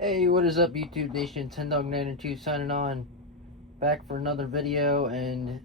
Hey, what is up, YouTube Nation? 10Dog92 signing on, back for another video. And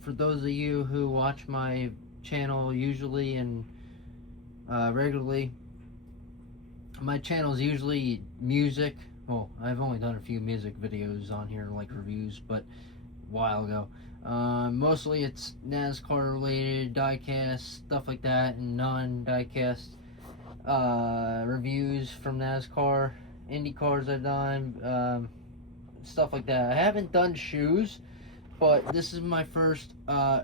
for those of you who watch my channel usually and regularly, my channel is usually music. Well, I've only done a few music videos on here, like reviews, but a while ago. Mostly it's NASCAR related, diecast, stuff like that, and non-diecast reviews from NASCAR, Indy cars I've done, stuff like that. I haven't done shoes, but this is my first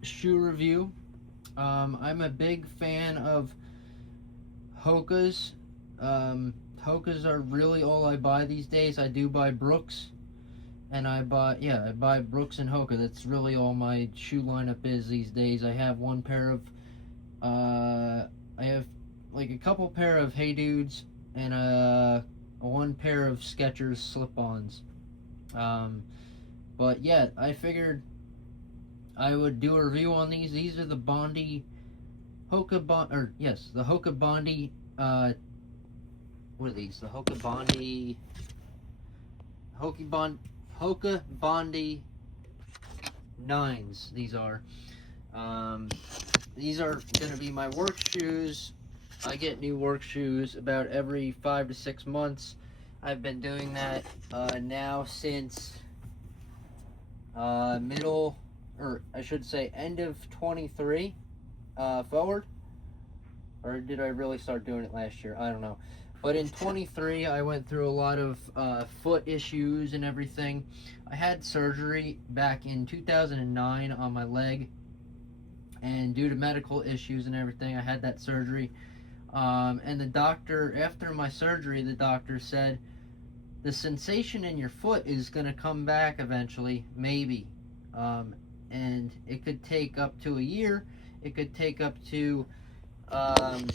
shoe review. I'm a big fan of Hoka's. Hoka's are really all I buy these days. I do buy Brooks, and I buy Brooks and Hoka. That's really all my shoe lineup is these days. I have one pair of, I have like a couple pair of Hey Dudes and one pair of Skechers slip-ons. But yeah, I figured I would do a review on these. These are the Bondi the Hoka Bondi. What are these? The Hoka Bondi, Hoka Bondi 9s. These are. These are gonna be my work shoes. I get new work shoes about every 5 to 6 months. I've been doing that now since middle, or I should say end of 23 forward. Or did I really start doing it last year? I don't know. But in 23, I went through a lot of foot issues and everything. I had surgery back in 2009 on my leg. And due to medical issues and everything, I had that surgery. And the doctor, after my surgery, the doctor said, the sensation in your foot is going to come back eventually, maybe. And it could take up to a year. It could take up to 5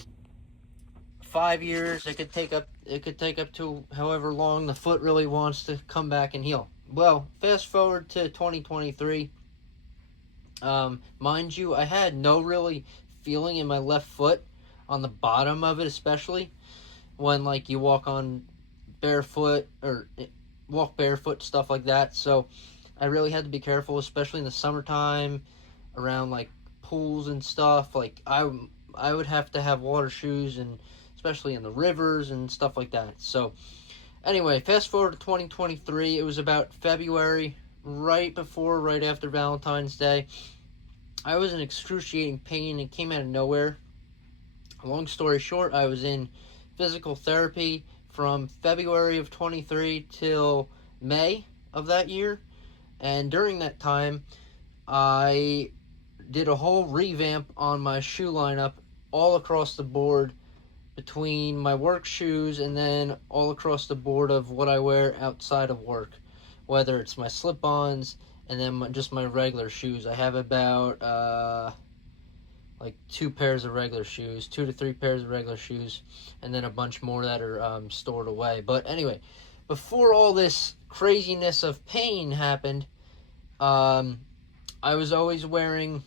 years. It could take up to however long the foot really wants to come back and heal. Well, fast forward to 2023. Mind you, I had no really feeling in my left foot, on the bottom of it especially, when like you walk barefoot, stuff like that. So I really had to be careful, especially in the summertime, around like pools and stuff. Like I would have to have water shoes, and especially in the rivers and stuff like that. So anyway, fast forward to 2023. It was about February, right after Valentine's Day. I was in excruciating pain. It came out of nowhere. Long story short, I was in physical therapy from February of 23 till May of that year. And during that time, I did a whole revamp on my shoe lineup all across the board, between my work shoes and then all across the board of what I wear outside of work, whether it's my slip-ons and then just my regular shoes. I have about like 2 pairs of regular shoes, 2 to 3 pairs of regular shoes, and then a bunch more that are stored away. But anyway, before all this craziness of pain happened, I was always wearing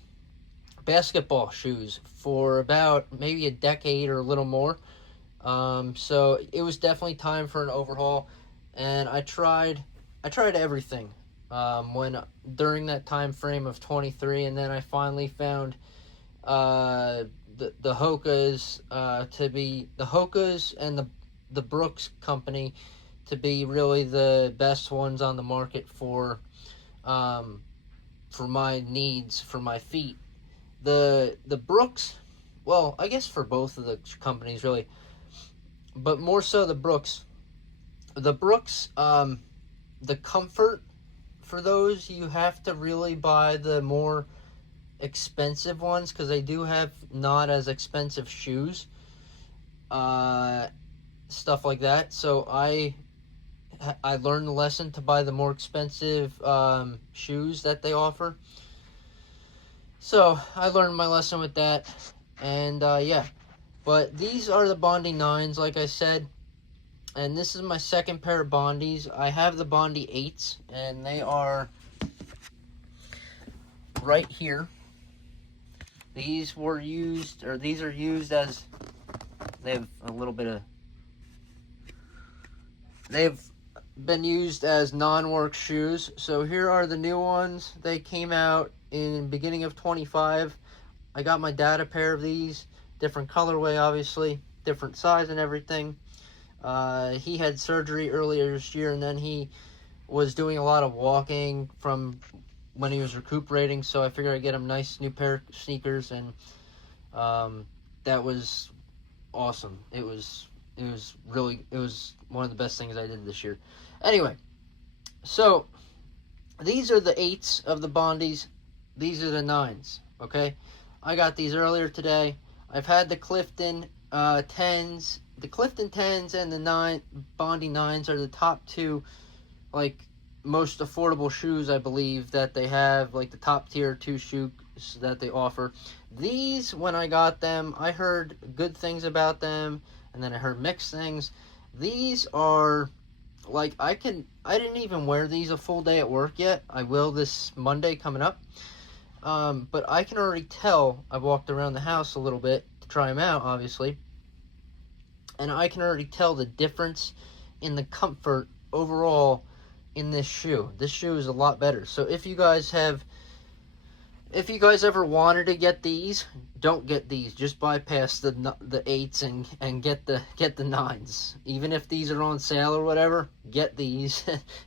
basketball shoes for about maybe a decade or a little more. So it was definitely time for an overhaul, and I tried everything during that time frame of 23, and then I finally found the Hokas to be the Hokas and the Brooks company to be really the best ones on the market for my needs, for my feet. The Brooks, well, I guess for both of the companies really, but more so the Brooks. The Brooks, the comfort for those, you have to really buy the more expensive ones, because they do have not as expensive shoes, stuff like that. So I learned the lesson to buy the more expensive shoes that they offer. So I learned my lesson with that, and yeah. But these are the Bondi 9s, like I said, and this is my second pair of Bondis. I have the Bondi 8s, and they are right here. These are used as, they have a little bit of they've been used as non-work shoes. So here are the new ones. They came out in beginning of 25. I got my dad a pair of these, different colorway, obviously, different size and everything. He had surgery earlier this year, and then he was doing a lot of walking from when he was recuperating. So I figured I'd get him a nice new pair of sneakers, and that was awesome. It was one of the best things I did this year. Anyway, so these are the 8s of the Bondis. These are the 9s. Okay, I got these earlier today. I've had the Clifton 10s. The Clifton 10s and the Bondi 9s are the top two, like, most affordable shoes, I believe, that they have, like the top tier 2 shoes that they offer. These, when I got them, I heard good things about them, and then I heard mixed things. These are, like, I didn't even wear these a full day at work yet. I will this Monday coming up. But I can already tell, I've walked around the house a little bit to try them out, obviously, and I can already tell the difference in the comfort overall in this shoe. This shoe is a lot better. So if you guys ever wanted to get these, don't get these. Just bypass the 8s and get the 9s. Even if these are on sale or whatever, get these.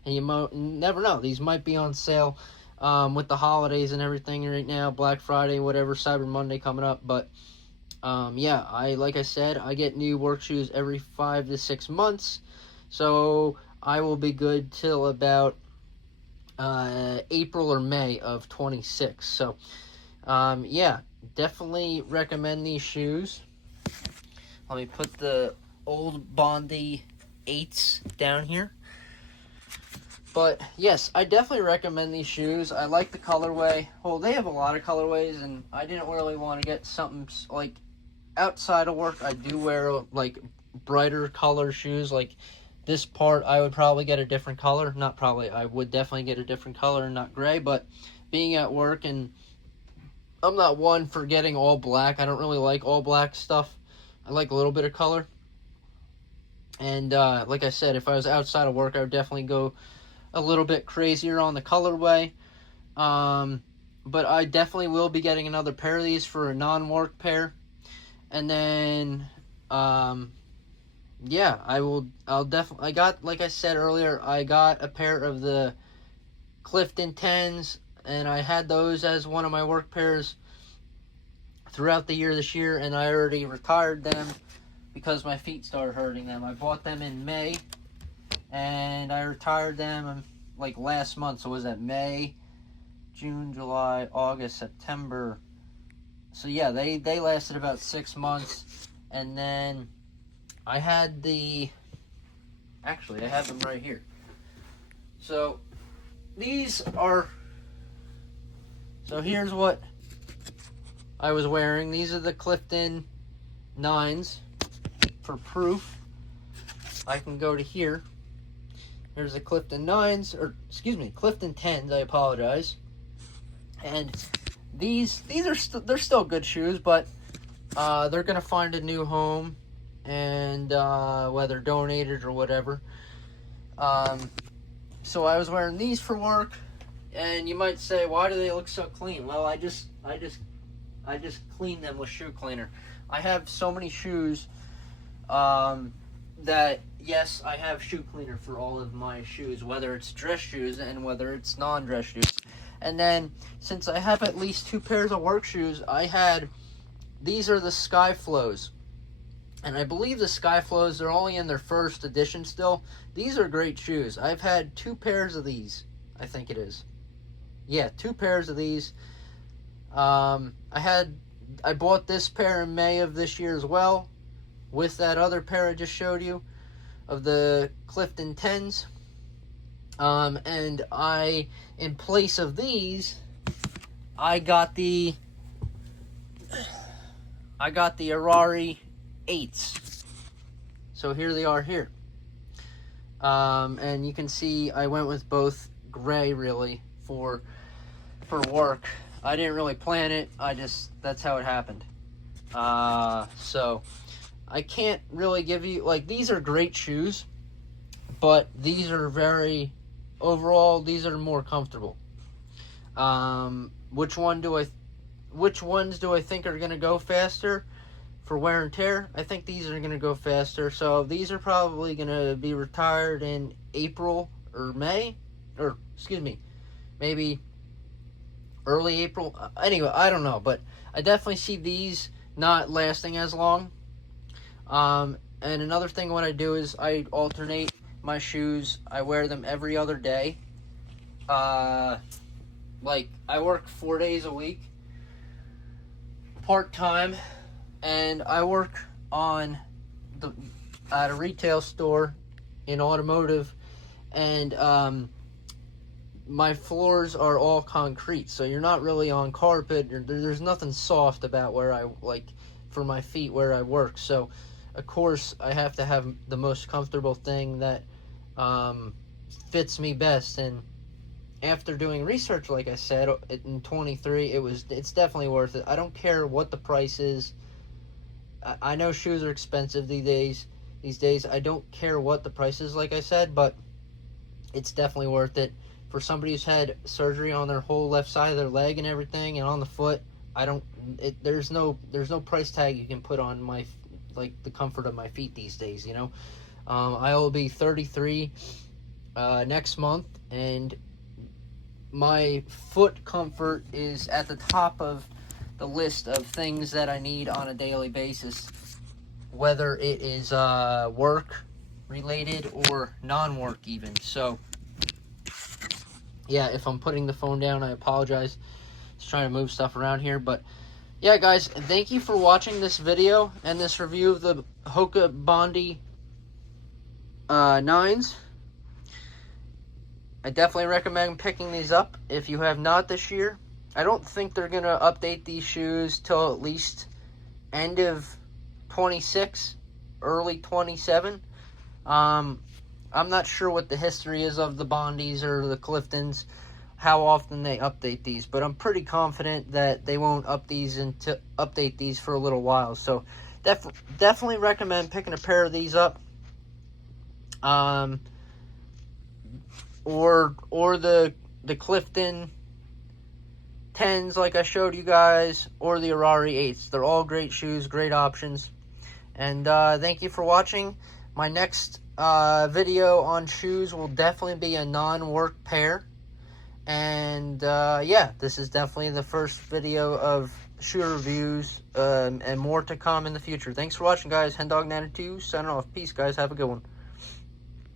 And you never know. These might be on sale with the holidays and everything right now, Black Friday, whatever, Cyber Monday coming up. But yeah, like I said, I get new work shoes every 5 to 6 months, so I will be good till about April or May of 26. So yeah, definitely recommend these shoes. Let me put the old Bondi 8s down here. But yes, I definitely recommend these shoes. I like the colorway. Well, they have a lot of colorways, and I didn't really want to get something like outside of work. I do wear like brighter color shoes. Like this part, I would probably get a different color. Not probably, I would definitely get a different color and not gray. But being at work, and I'm not one for getting all black. I don't really like all black stuff. I like a little bit of color. And like I said, if I was outside of work, I would definitely go a little bit crazier on the colorway. But I definitely will be getting another pair of these for a non-work pair. And then yeah, I'll definitely, like I said earlier, I got a pair of the Clifton 10s, and I had those as one of my work pairs throughout the year this year, and I already retired them because my feet started hurting them. I bought them in May, and I retired them like last month. So was that May, June, July, August, September? So yeah, they lasted about 6 months. And then I had actually I have them right here. So these are, so here's what I was wearing. These are the Clifton 9s. For proof, I can go to here. There's the Clifton 9s, or excuse me, Clifton 10s, I apologize. And these are they're still good shoes, but they're gonna find a new home, and whether donated or whatever. So I was wearing these for work, and you might say, why do they look so clean? Well, I just clean them with shoe cleaner. I have so many shoes that yes, I have shoe cleaner for all of my shoes, whether it's dress shoes and whether it's non-dress shoes. And then, since I have at least 2 pairs of work shoes, these are the Skyflows. And I believe the Skyflows, they're only in their first edition still. These are great shoes. I've had 2 pairs of these, I think it is. Yeah, 2 pairs of these. I bought this pair in May of this year as well, with that other pair I just showed you of the Clifton 10s. And in place of these, I got the Arari 8s. So here they are here. And you can see I went with both gray, really, for work. I didn't really plan it. That's how it happened. So I can't really give you, like, these are great shoes, but these are overall, these are more comfortable. Which ones do I think are going to go faster for wear and tear? I think these are going to go faster. So these are probably going to be retired in April or May, or excuse me, maybe early April. Anyway, I don't know, but I definitely see these not lasting as long. And another thing, what I do is I alternate my shoes. I wear them every other day. Like, I work 4 days a week, part-time, and I work at a retail store in automotive, and my floors are all concrete, so you're not really on carpet. There's nothing soft about for my feet where I work. So, of course, I have to have the most comfortable thing that fits me best. And after doing research, like I said, in 23, it's definitely worth it. I don't care what the price is. I know shoes are expensive these days. I don't care what the price is, like I said, but it's definitely worth it. For somebody who's had surgery on their whole left side of their leg and everything, and on the foot, there's no price tag you can put on the comfort of my feet these days, you know. I will be 33 next month, and my foot comfort is at the top of the list of things that I need on a daily basis, whether it is work related or non-work even. So yeah, if I'm putting the phone down, I apologize. Just trying to move stuff around here. But yeah, guys, thank you for watching this video and this review of the Hoka Bondi 9s. I definitely recommend picking these up if you have not this year. I don't think they're going to update these shoes till at least end of 26, early 27. I'm not sure what the history is of the Bondis or the Cliftons, how often they update these, but I'm pretty confident that they won't update these for a little while. So definitely recommend picking a pair of these up. Or the Clifton 10s like I showed you guys, or the Arari 8s. They're all great shoes, great options. And thank you for watching. My next video on shoes will definitely be a non-work pair. And yeah, this is definitely the first video of shoe reviews, and more to come in the future. Thanks for watching, guys. HenDog92 signing off. Peace, guys. Have a good one.